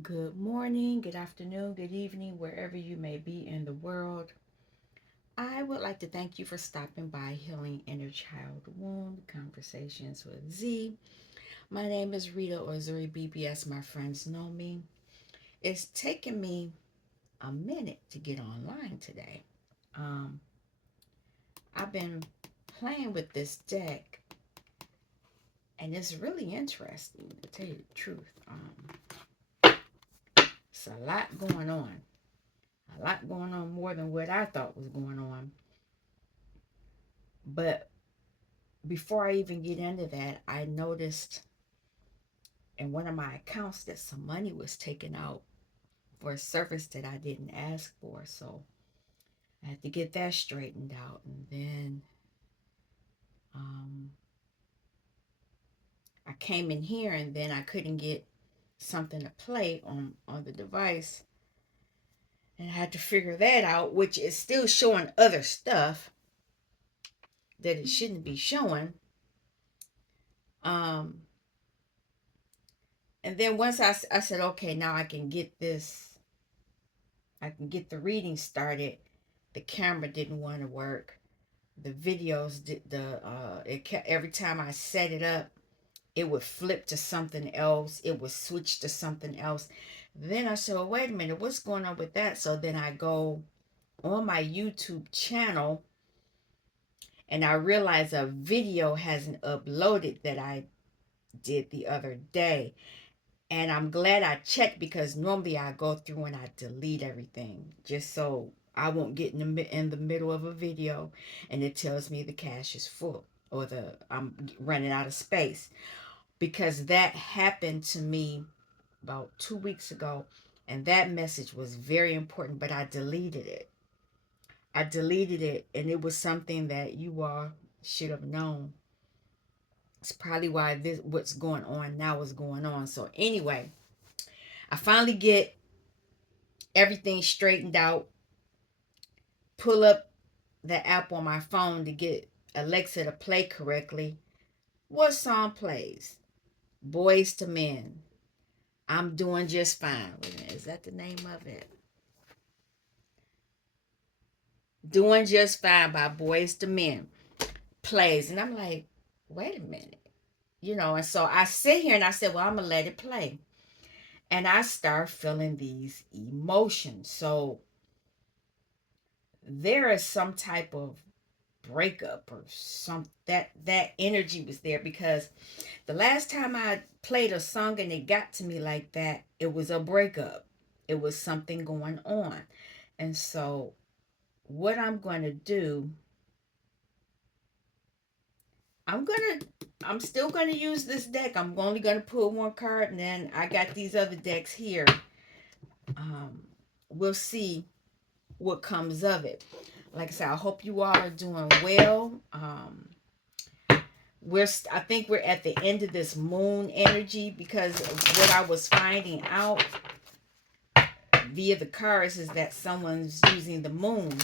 Good morning, good afternoon, good evening, wherever you may be in the world. I would like to thank you for stopping by Healing Inner Child Wound Conversations with Z. My name is Rita, or Zuri BBS. My friends know me. It's taken me a minute to get online today. Um, I've been playing with this deck, and it's really interesting, to tell you the truth. It's a lot going on. A lot going on, more than what I thought was going on. But before I even get into that, I noticed in one of my accounts that some money was taken out for a service that I didn't ask for. So I had to get that straightened out. And then um, I came in here, and then I couldn't get something to play on the device. And I had to figure that out, which is still showing other stuff that it shouldn't be showing. Um, and then once I said, okay, now I can get the reading started. The camera didn't want to work. The videos did every time I set it up, it would flip to something else. It would switch to something else. Then I said, well, wait a minute, what's going on with that? So then I go on my YouTube channel, and I realize a video hasn't uploaded that I did the other day. And I'm glad I checked, because normally I go through and I delete everything just so I won't get in the middle of a video and it tells me the cache is full, or I'm running out of space, because that happened to me about 2 weeks ago, and that message was very important, but I deleted it. I deleted it, and it was something that you all should have known. It's probably why this what's going on now is going on. So anyway, I finally get everything straightened out, pull up the app on my phone to get Alexa to play correctly. What song plays? Boys to Men. I'm doing just fine. Wait a minute, is that the name of it? Doing Just Fine by Boys to Men plays. And I'm like, wait a minute. And so I sit here and I said, well, I'm going to let it play. And I start feeling these emotions. So there is some type of breakup, or some that energy was there, because the last time I played a song and it got to me like that, it was a breakup. It was something going on. And so what I'm going to do, I'm going to I'm still going to use this deck. I'm only going to pull one card, and then I got these other decks here. We'll see what comes of it. Like I said, I hope you all are doing well. I think we're at the end of this moon energy, because what I was finding out via the cards is that someone's using the moon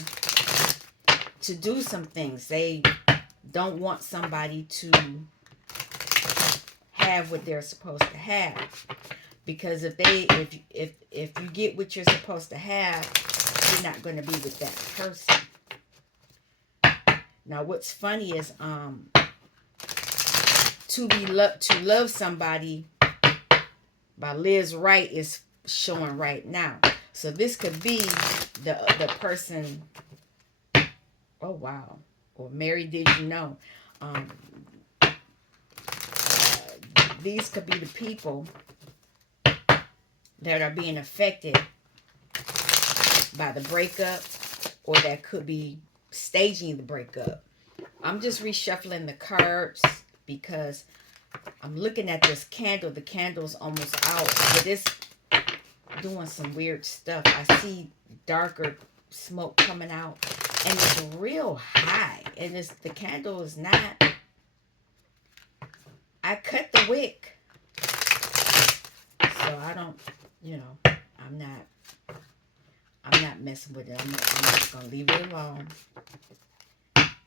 to do some things. They don't want somebody to have what they're supposed to have, because if you get what you're supposed to have, you're not going to be with that person. Now what's funny is to love somebody by Liz Wright is showing right now. So this could be the person. Oh wow. Or Mary, did you know? Um, these could be the people that are being affected by the breakup, or that could be staging the breakup. I'm just reshuffling the cards, because I'm looking at this candle. The candle's almost out, but it's doing some weird stuff. I see darker smoke coming out, and it's real high, and the candle is not. I cut the wick, so I don't, I'm not messing with it. I'm just gonna leave it alone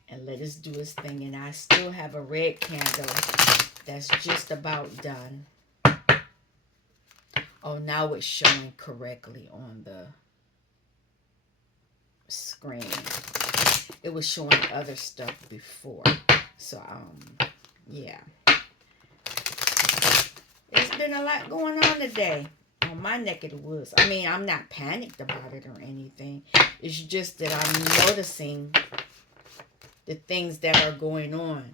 and let us do its thing. And I still have a red candle that's just about done. Oh, now it's showing correctly on the screen. It was showing other stuff before. So, yeah. It's been a lot going on today on my neck of the woods. I mean, I'm not panicked about it or anything. It's just that I'm noticing the things that are going on.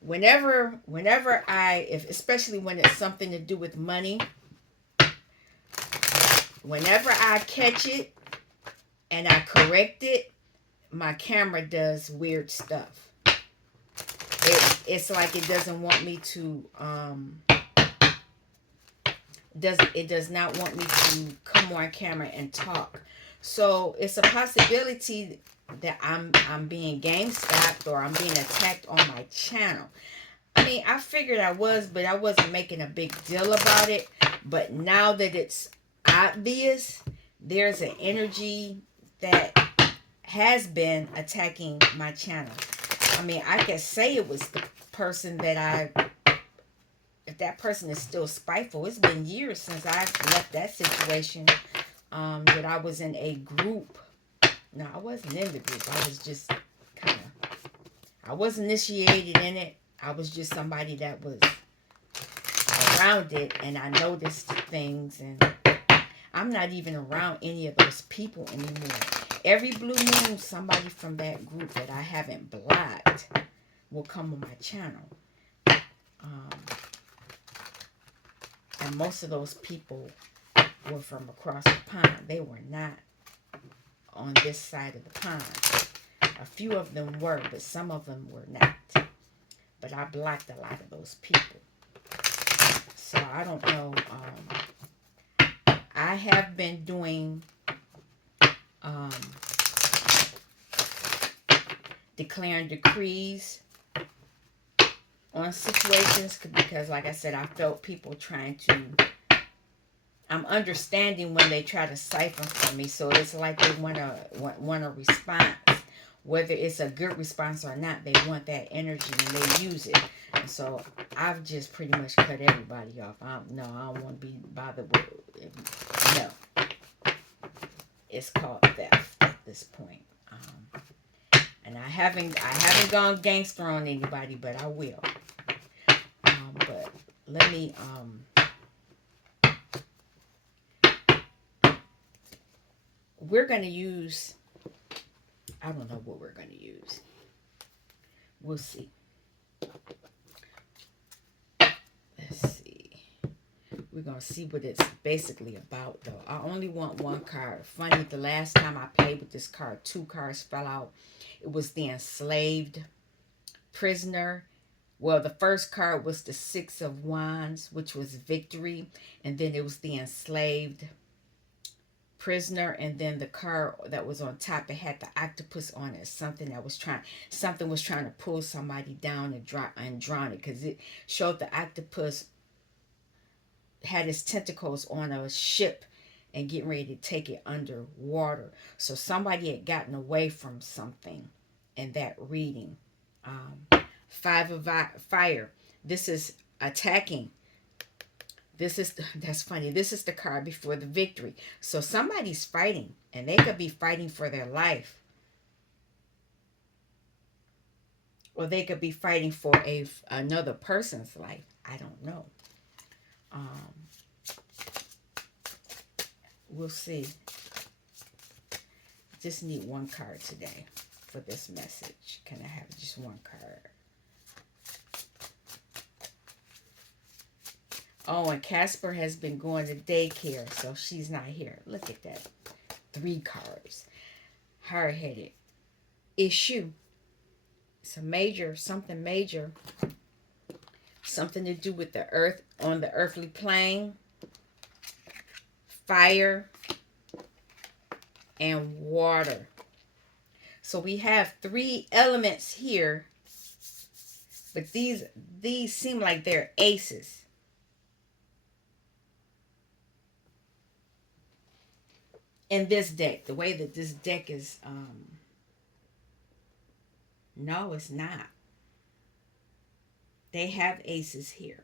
Whenever if especially when it's something to do with money, whenever I catch it and I correct it, my camera does weird stuff. It's like it doesn't want me to does not want me to come on camera and talk. So it's a possibility that I'm being game stopped or I'm being attacked on my channel. I mean, I figured I was, but I wasn't making a big deal about it. But now that it's obvious, there's an energy that has been attacking my channel. I mean, I could say it was the person that if that person is still spiteful. It's been years since I left that situation, that I was in a group. No, I wasn't in the group. I was just kind of, I was initiated in it. I was just somebody that was around it, and I noticed things, and I'm not even around any of those people anymore. Every blue moon, somebody from that group that I haven't blocked will come on my channel. And most of those people were from across the pond. They were not on this side of the pond. A few of them were, but some of them were not. But I blocked a lot of those people. So I don't know. I have been doing declaring decrees on situations because, like I said, I felt people trying to. I'm understanding when they try to siphon from me, so it's like they want a response, whether it's a good response or not. They want that energy and they use it. And so I've just pretty much cut everybody off. I don't want to be bothered with. No, it's called theft at this point. And I haven't gone gangster on anybody, but I will. But let me we're going to use, I don't know what we're going to use. We'll see. Let's see. We're going to see what it's basically about, though. I only want one card. Funny, the last time I played with this card, 2 cards fell out. It was the enslaved prisoner. Well, the first card was the 6 of Wands, which was victory. And then it was the enslaved prisoner, and then the card that was on top, it had the octopus on it. Something was trying to pull somebody down and drown it, because it showed the octopus had its tentacles on a ship and getting ready to take it underwater. So somebody had gotten away from something in that reading. 5 of fire. This is attacking. That's funny. This is the card before the victory. So somebody's fighting, and they could be fighting for their life. Or they could be fighting for another person's life. I don't know. We'll see. Just need one card today for this message. Can I have just one card? Oh, and Casper has been going to daycare, so she's not here. Look at that. 3 cards. Hard-headed. ESHU. It's a major, something major. Something to do with the earth, on the earthly plane. Fire. And water. So we have 3 elements here. But these seem like they're aces. In this deck, the way that this deck is, no, it's not. They have aces here.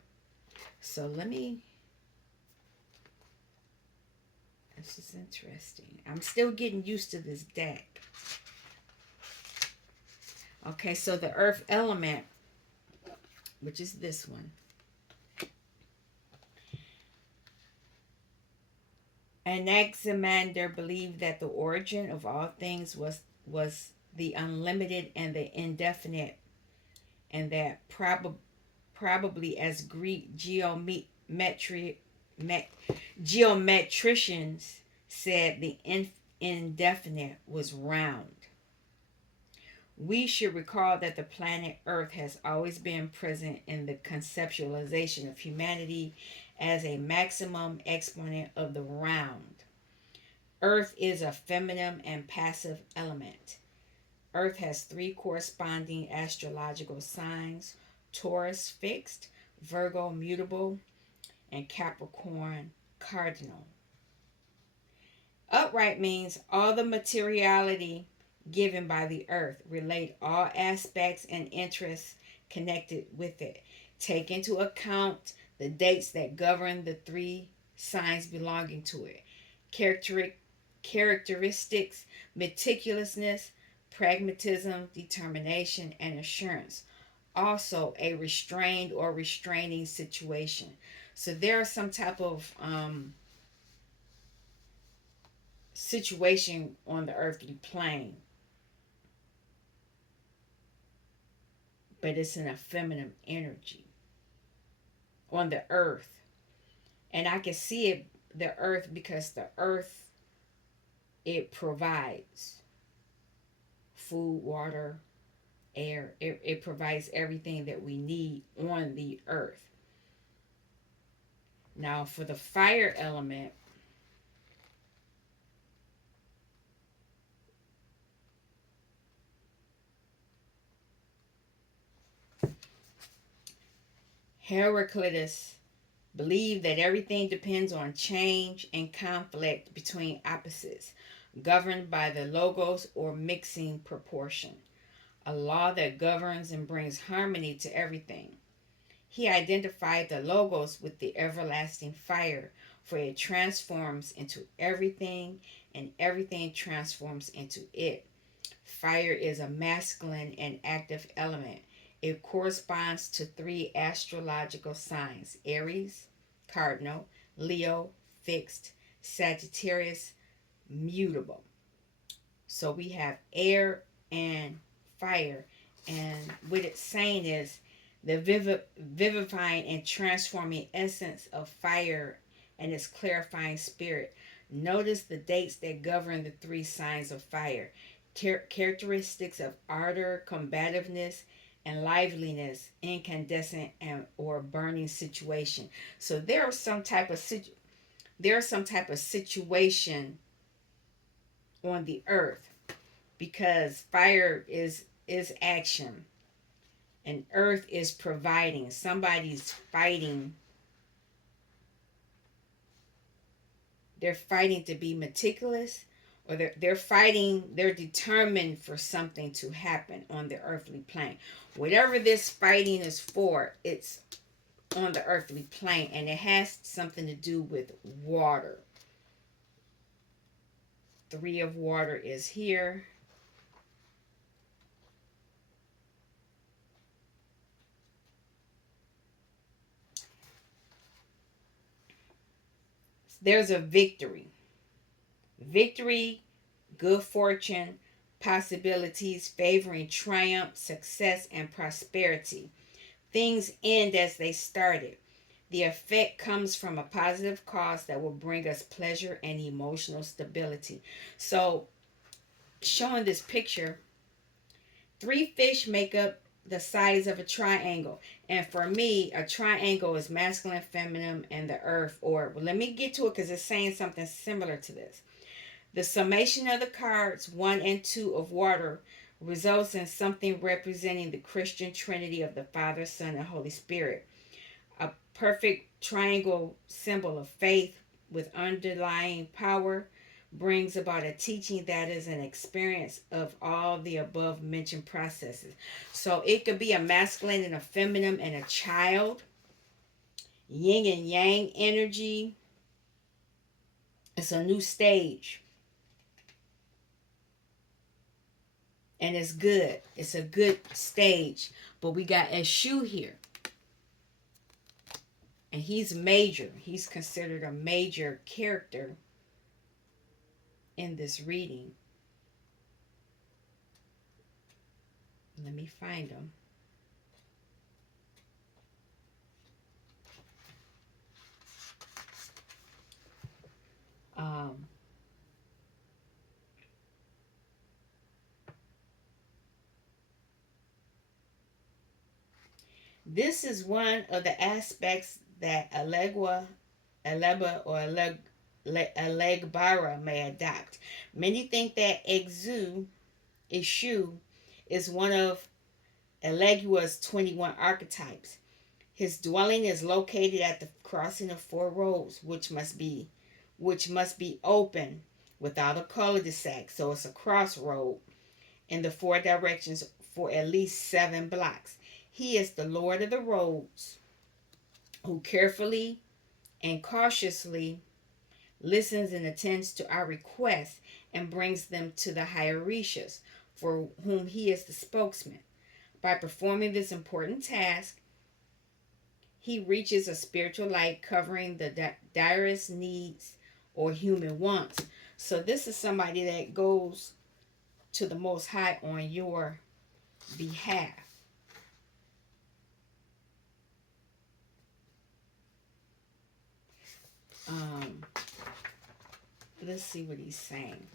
So let me This is interesting. I'm still getting used to this deck. Okay, so the earth element, which is this one. Anaximander believed that the origin of all things was the unlimited and the indefinite, and that probably as Greek geometricians said, the indefinite was round. We should recall that the planet Earth has always been present in the conceptualization of humanity as a maximum exponent of the round. Earth is a feminine and passive element. Earth has three corresponding astrological signs: Taurus fixed, Virgo mutable, and Capricorn cardinal. Upright means all the materiality given by the earth. Relate all aspects and interests connected with it. Take into account the dates that govern the three signs belonging to it. Characteristics: meticulousness, pragmatism, determination, and assurance. Also, a restrained or restraining situation. So there are some type of situation on the earthly plane, but it's in a feminine energy on the earth. And I can see it, the earth, because the earth, it provides food, water, air. It provides everything that we need on the earth. Now, for the fire element, Heraclitus believed that everything depends on change and conflict between opposites, governed by the logos or mixing proportion, a law that governs and brings harmony to everything. He identified the logos with the everlasting fire, for it transforms into everything, and everything transforms into it. Fire is a masculine and active element. It corresponds to three astrological signs: Aries, cardinal; Leo, fixed; Sagittarius, mutable. So we have air and fire. And what it's saying is the vivifying and transforming essence of fire and its clarifying spirit. Notice the dates that govern the three signs of fire. Characteristics of ardor, combativeness, and liveliness, incandescent and or burning situation. So there are some type of situation on the earth, because fire is action and earth is providing. Somebody's fighting. They're fighting to be meticulous, or they're fighting, they're determined for something to happen on the earthly plane. Whatever this fighting is for, it's on the earthly plane, and it has something to do with water. Three of water is here. There's a victory. Victory, good fortune, possibilities, favoring triumph, success, and prosperity. Things end as they started. The effect comes from a positive cause that will bring us pleasure and emotional stability. So, showing this picture, three fish make up the size of a triangle. And for me, a triangle is masculine, feminine, and the earth. Or, well, let me get to it because it's saying something similar to this. The summation of the cards 1 and 2 of water results in something representing the Christian Trinity of the Father, Son, and Holy Spirit. A perfect triangle symbol of faith with underlying power brings about a teaching that is an experience of all the above mentioned processes. So it could be a masculine and a feminine and a child, yin and yang energy, It's a new stage, and it's good. It's a good stage. But we got ESHU here, and he's major. He's considered a major character in this reading. Let me find him. Um, this is one of the aspects that Aleba, or Alegbara may adopt. Many think that ESHU is one of Elegua's 21 archetypes. His dwelling is located at the crossing of four roads, which must be open without a cul-de-sac. So it's a crossroad in the four directions for at least 7 blocks. He is the Lord of the roads who carefully and cautiously listens and attends to our requests and brings them to the hierarchs, for whom he is the spokesman. By performing this important task, he reaches a spiritual light covering the direst needs or human wants. So this is somebody that goes to the Most High on your behalf. Um, let's see what he's saying.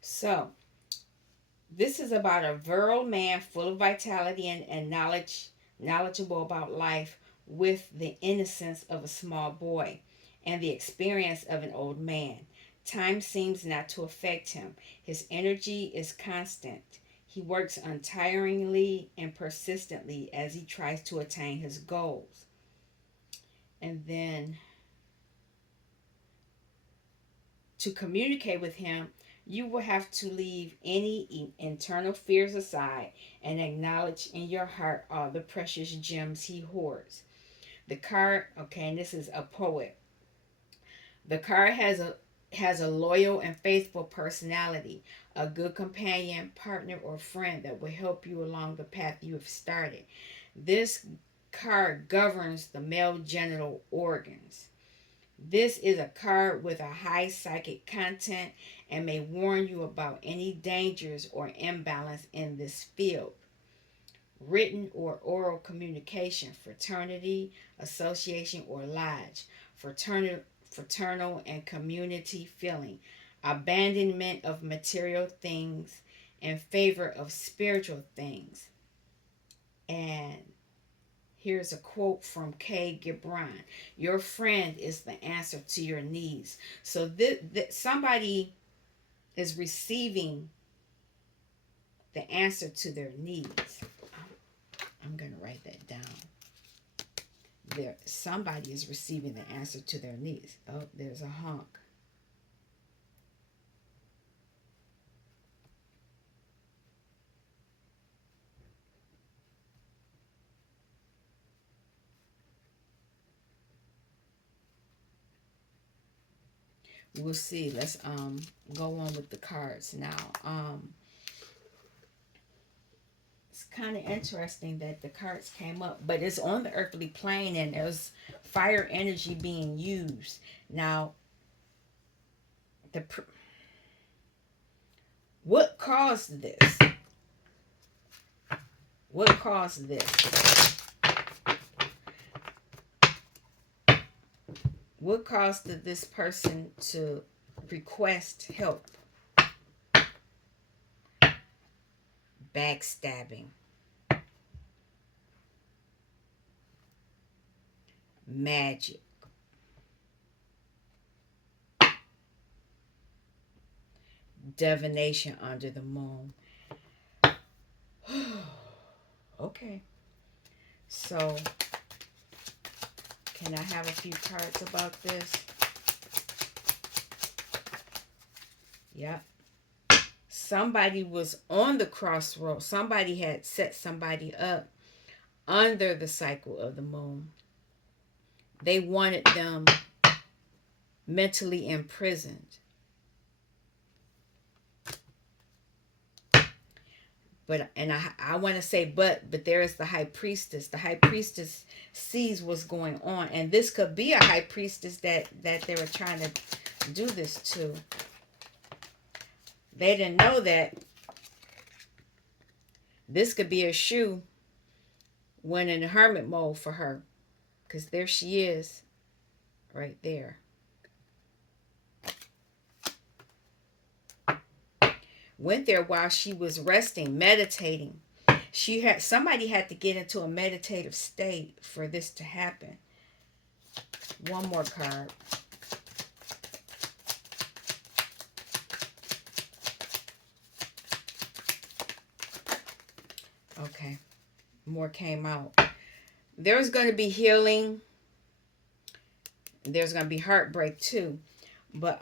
So this is about a virile man full of vitality and knowledgeable about life, with the innocence of a small boy and the experience of an old man. Time seems not to affect him. His energy is constant. He works untiringly and persistently as he tries to attain his goals. And then, to communicate with him, you will have to leave any internal fears aside and acknowledge in your heart all the precious gems he hoards. The card, okay, and this is a poet. The card has a loyal and faithful personality, a good companion, partner, or friend that will help you along the path you have started. This card governs the male genital organs. This is a card with a high psychic content and may warn you about any dangers or imbalance in this field. Written or oral communication, fraternity, association, or lodge, fraternal and community feeling, abandonment of material things in favor of spiritual things. And here's a quote from Kay Gibran: "Your friend is the answer to your needs." So somebody is receiving the answer to their needs. I'm going to write that down. Somebody is receiving the answer to their needs. Oh, there's a honk. We'll see. Let's go on with the cards now. It's kind of interesting that the cards came up, but it's on the earthly plane and there's fire energy being used. Now, the what caused this? What caused this? What caused this person to request help? Backstabbing, magic, divination under the moon. Okay. So, Can I have a few cards about this? Yep. Somebody was on the crossroad. Somebody had set somebody up under the cycle of the moon. They wanted them mentally imprisoned. But, and I want to say but there is the high priestess. The high priestess sees what's going on, and this could be a high priestess that they were trying to do this to. They didn't know that this could be a ESHU went in hermit mode for her, because there she is right there. Went there while she was resting, meditating. Somebody had to get into a meditative state for this to happen. One more card. Okay. More came out. There's going to be healing. There's going to be heartbreak too. But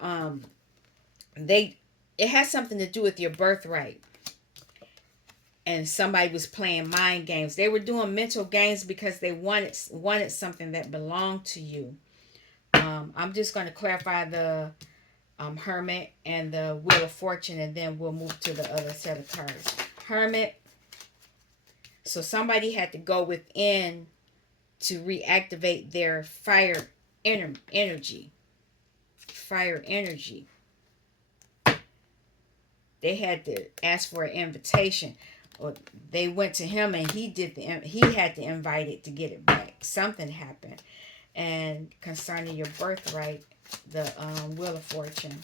it has something to do with your birthright. And somebody was playing mind games. They were doing mental games because they wanted something that belonged to you. I'm just going to clarify the Hermit and the Wheel of Fortune, and then we'll move to the other set of cards. Hermit. So somebody had to go within to reactivate their fire energy. Fire energy. They had to ask for an invitation. Or they went to him and he had to invite it to get it back. Something happened. And concerning your birthright, the Wheel of Fortune.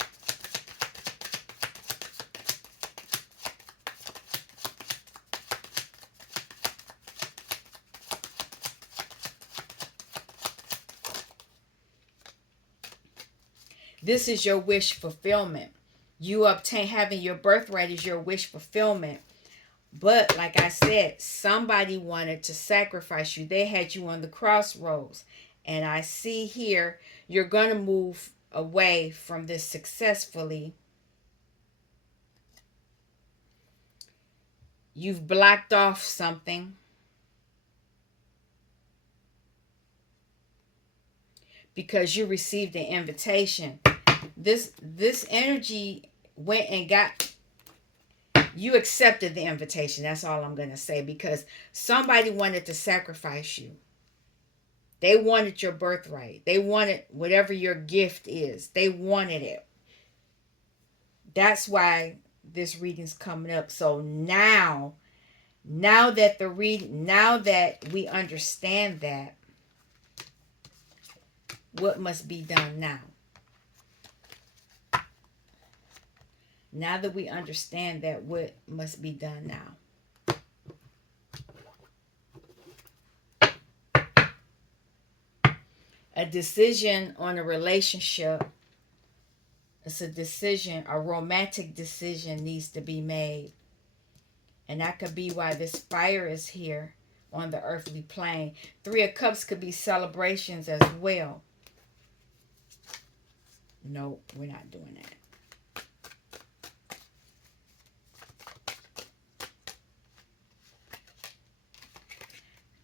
This is your wish fulfillment. You obtain, having your birthright is your wish fulfillment. But like I said, somebody wanted to sacrifice you. They had you on the crossroads. And I see here, you're going to move away from this successfully. You've blocked off something. Because you received an invitation. This energy went and got, you accepted the invitation. That's all I'm going to say, because somebody wanted to sacrifice you. They wanted your birthright. They wanted whatever your gift is. They wanted it. That's why this reading's coming up. So now that we understand that, what must be done now? Now that we understand that, what must be done now? A decision on a relationship. It's a decision, a romantic decision needs to be made. And that could be why this fire is here on the earthly plane. 3 of Cups could be celebrations as well. No, we're not doing that.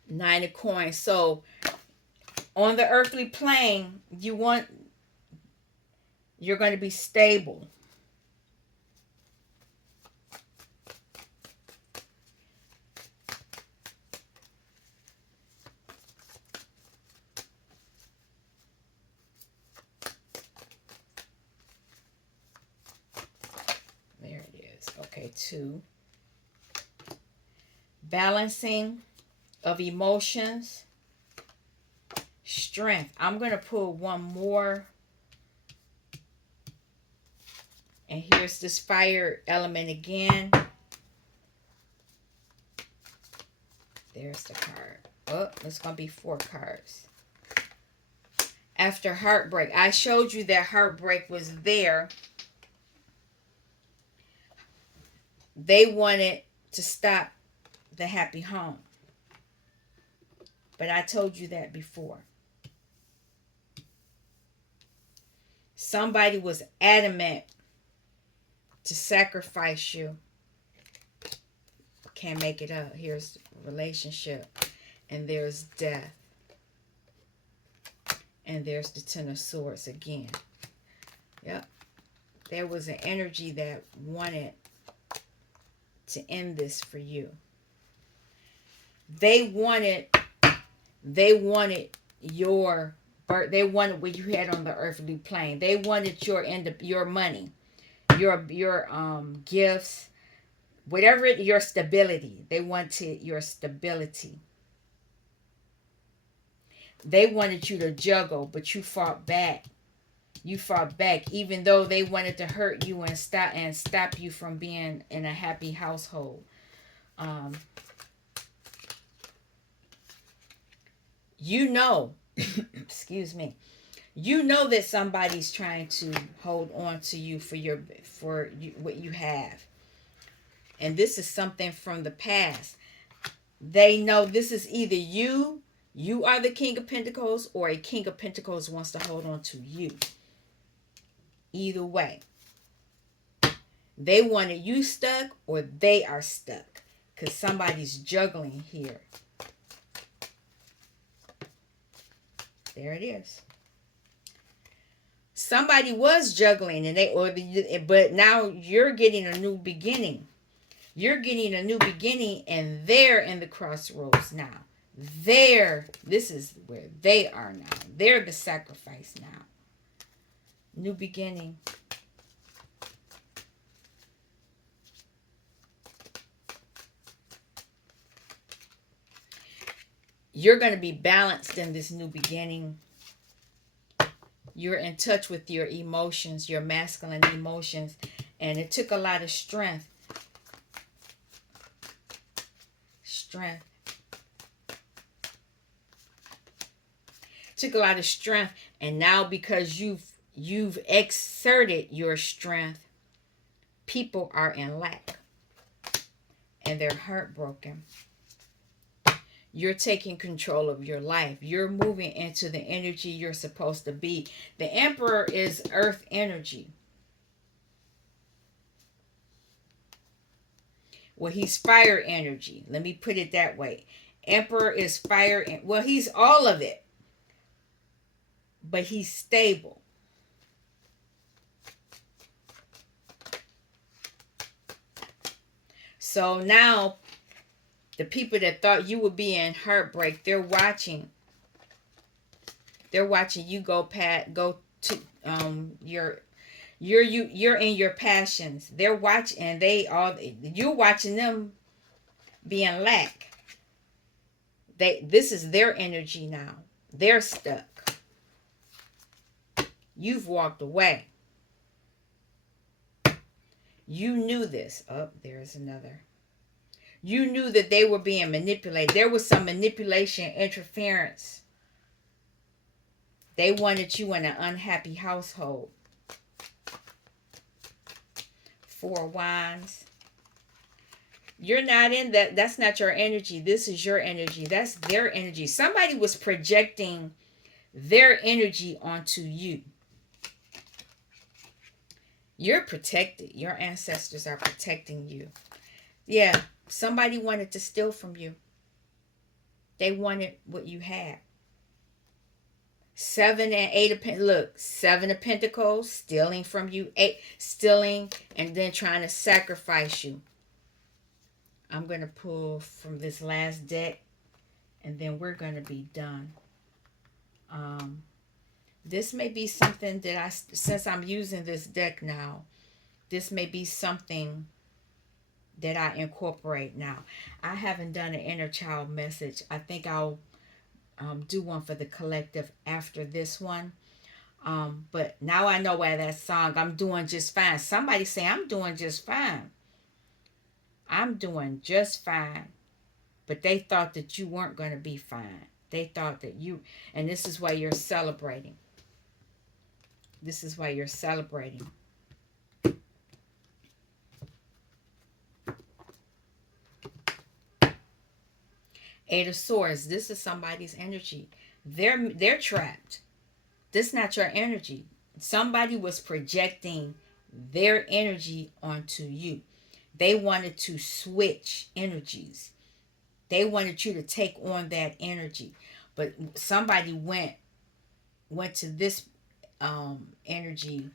Nine of Coins. So on the earthly plane, you're going to be stable. There it is. Okay, 2. Balancing of emotions. Strength. I'm going to pull one more. And here's this fire element again. There's the card. Oh, it's going to be 4 cards. After heartbreak. I showed you that heartbreak was there. They wanted to stop the happy home. But I told you that before. Somebody was adamant to sacrifice you. Can't make it up. Here's relationship. And there's death. And there's the Ten of Swords again. Yep. There was an energy that wanted to end this for you. They wanted your birth. They wanted what you had on the earthly plane. They wanted your money, your gifts, whatever your stability. They wanted your stability. They wanted you to juggle, but you fought back. You fought back, even though they wanted to hurt you and stop you from being in a happy household. You know, excuse me. You know that somebody's trying to hold on to you for what you have, and this is something from the past. They know this is either you are the King of Pentacles, or a King of Pentacles wants to hold on to you. Either way, they wanted you stuck, or they are stuck, because somebody's juggling here. There it is. Somebody was juggling, but now you're getting a new beginning. You're getting a new beginning, and they're in the crossroads now. This is where they are now. They're the sacrifice now. New beginning. You're going to be balanced in this new beginning. You're in touch with your emotions, your masculine emotions, and it took a lot of strength. Took a lot of strength, and now because you've exerted your strength, people are in lack, and they're heartbroken. You're taking control of your life. You're moving into the energy you're supposed to be. The Emperor is earth energy. Well, he's fire energy. Let me put it that way. Emperor is fire. Well, he's all of it. But he's stable. So now, the people that thought you would be in heartbreak, they're watching. They're watching you go to you're in your passions. They're watching, and you're watching them be in lack. This is their energy now. They're stuck. You've walked away. You knew this. Oh, there's another. You knew that they were being manipulated. There was some manipulation, interference. They wanted you in an unhappy household. Four of Wands. You're not in that. That's not your energy. This is your energy. That's their energy. Somebody was projecting their energy onto you. You're protected. Your ancestors are protecting you. Yeah, somebody wanted to steal from you. They wanted what you had. 7 and 8 of Pentacles. Look, 7 of Pentacles, stealing from you. 8, stealing, and then trying to sacrifice you. I'm going to pull from this last deck, and then we're going to be done. This may be something that since I'm using this deck now, this may be something that I incorporate now. I haven't done an inner child message. I think I'll do one for the collective after this one. But now I know why that song, I'm doing just fine. Somebody say, I'm doing just fine. I'm doing just fine. But they thought that you weren't going to be fine. They thought that and this is why you're celebrating. This is why you're celebrating. Eight of Swords. This is somebody's energy. They're trapped. This is not your energy. Somebody was projecting their energy onto you. They wanted to switch energies. They wanted you to take on that energy. But somebody went to this energy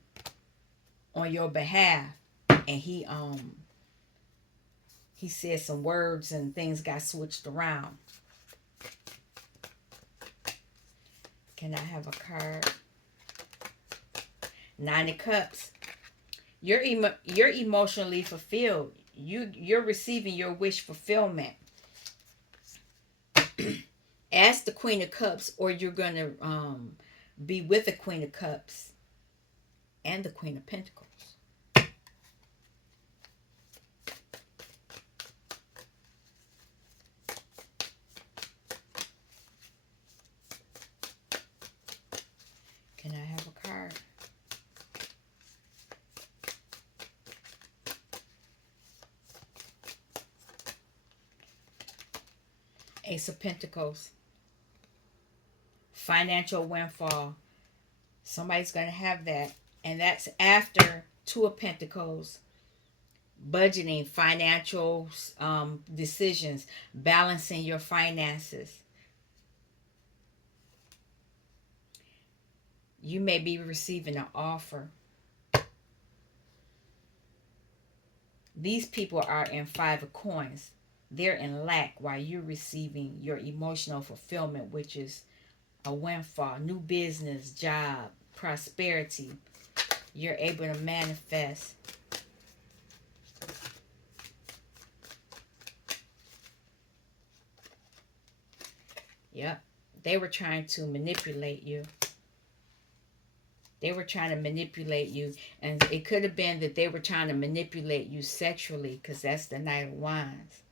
on your behalf, and he said some words and things got switched around. Can I have a card? Nine of Cups. You're emotionally fulfilled. You're receiving your wish fulfillment. Ask the Queen of Cups, or you're gonna be with the Queen of Cups and the Queen of Pentacles. Can I have a card? Ace of Pentacles. Financial windfall. Somebody's going to have that. And that's after Two of Pentacles. Budgeting, financial decisions, balancing your finances. You may be receiving an offer. These people are in Five of Coins. They're in lack while you're receiving your emotional fulfillment, which is a windfall, new business, job, prosperity. You're able to manifest. Yep. They were trying to manipulate you. They were trying to manipulate you. And it could have been that they were trying to manipulate you sexually, because that's the Knight of Wands.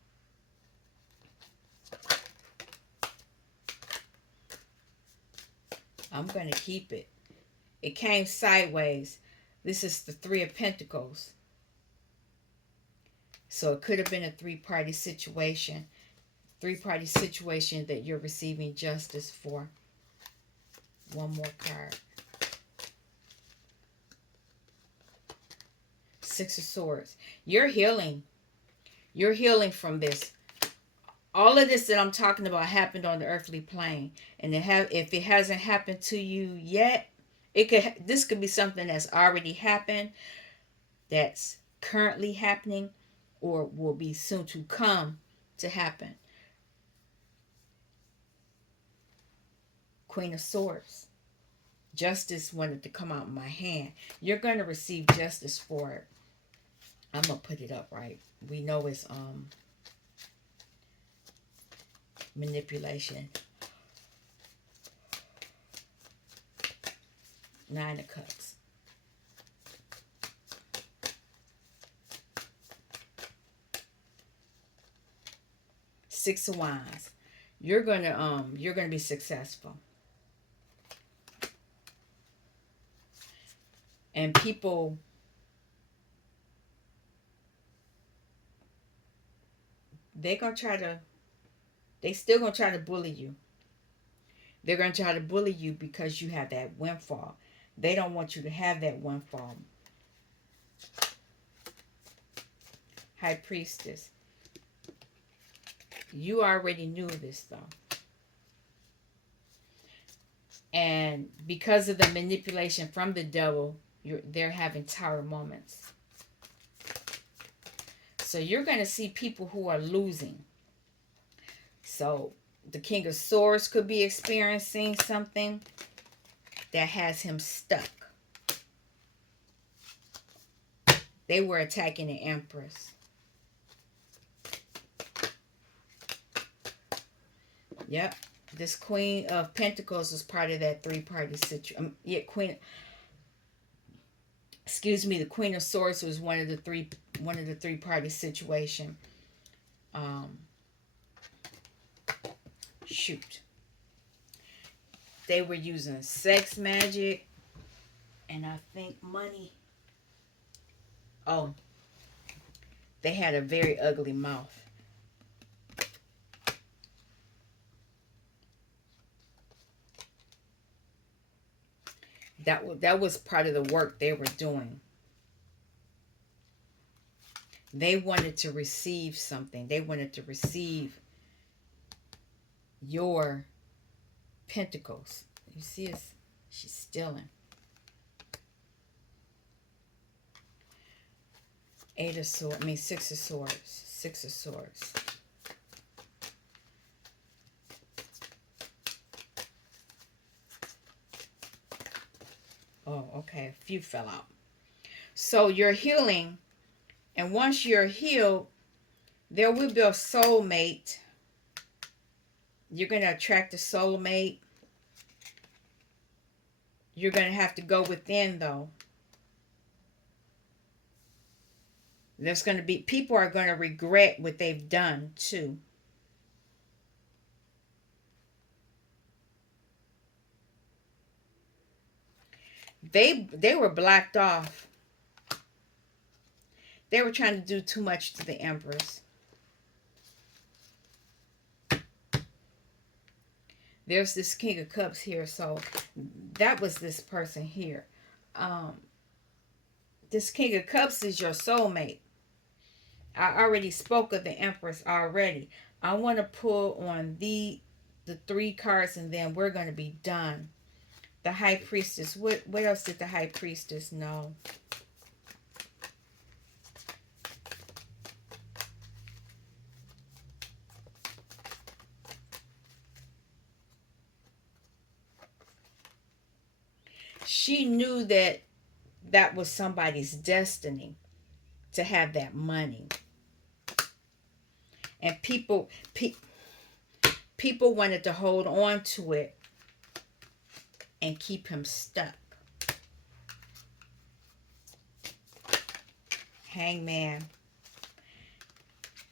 I'm going to keep it. It came sideways. This is the Three of Pentacles. So it could have been a three-party situation. Three-party situation that you're receiving justice for. One more card. Six of Swords. You're healing. You're healing from this. All of this that I'm talking about happened on the earthly plane. And if it hasn't happened to you yet, this could be something that's already happened, that's currently happening, or will be soon to come to happen. Queen of Swords. Justice wanted to come out in my hand. You're going to receive justice for it. I'm going to put it up right. We know it's manipulation. Nine of Cups. Six of Wands. You're gonna be successful. And people, they still gonna try to bully you. They're gonna try to bully you because you have that windfall. They don't want you to have that windfall. High Priestess. You already knew this though. And because of the manipulation from the devil, they're having tower moments. So you're going to see people who are losing. So the King of Swords could be experiencing something that has him stuck. They were attacking the Empress. Yep. This Queen of Pentacles was part of that three-party situation. The Queen of Swords was one of the three-party situation. Shoot. They were using sex magic and I think money. Oh. They had a very ugly mouth. That was part of the work they were doing. They wanted to receive something. They wanted to receive your pentacles. You see, she's stealing. Eight of swords. I mean, six of swords. Six of swords. Oh, okay. A few fell out. So you're healing, and once you're healed, there will be a soulmate. You're going to attract a soulmate. You're going to have to go within, though. There's going to be, people are going to regret what they've done, too. They were blocked off. They were trying to do too much to the Empress. There's this King of Cups here, so that was this person here. This King of Cups is your soulmate. I already spoke of the Empress already. I want to pull on the three cards, and then we're going to be done. The High Priestess. What else did the High Priestess know? She knew that that was somebody's destiny to have that money. And people wanted to hold on to it and keep him stuck. Hangman.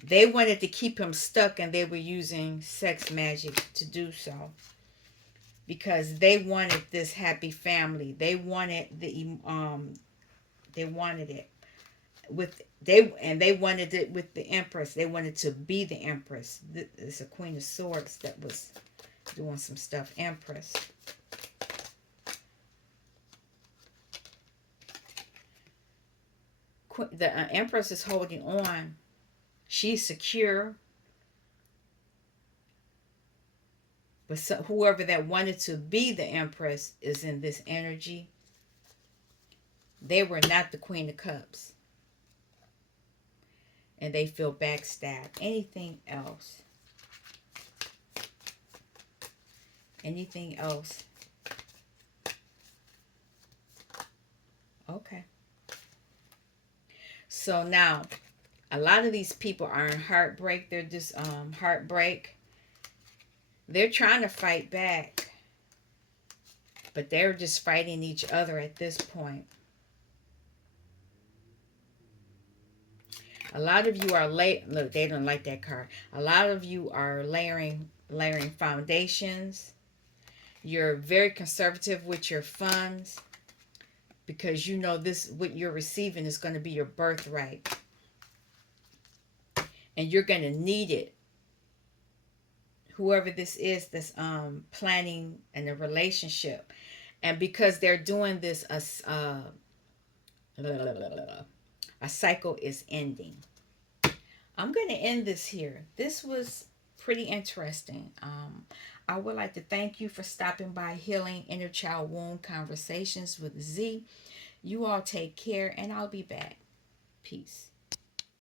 They wanted to keep him stuck, and they were using sex magic to do so. Because they wanted this happy family. They wanted they wanted it they wanted it with the Empress. They wanted to be the Empress. It's a Queen of Swords that was doing some stuff. Empress. The Empress is holding on. She's secure. But whoever that wanted to be the Empress is in this energy. They were not the Queen of Cups. And they feel backstabbed. Anything else? Anything else? Okay. So now, a lot of these people are in heartbreak. They're just heartbreak. They're trying to fight back. But they're just fighting each other at this point. A lot of you are look, they don't like that card. A lot of you are layering foundations. You're very conservative with your funds because you know this, what you're receiving is going to be your birthright. And you're going to need it. Whoever this is that's planning in a relationship. And because they're doing this, a cycle is ending. I'm going to end this here. This was pretty interesting. I would like to thank you for stopping by Healing Inner Child Wound Conversations with Z. You all take care, and I'll be back. Peace.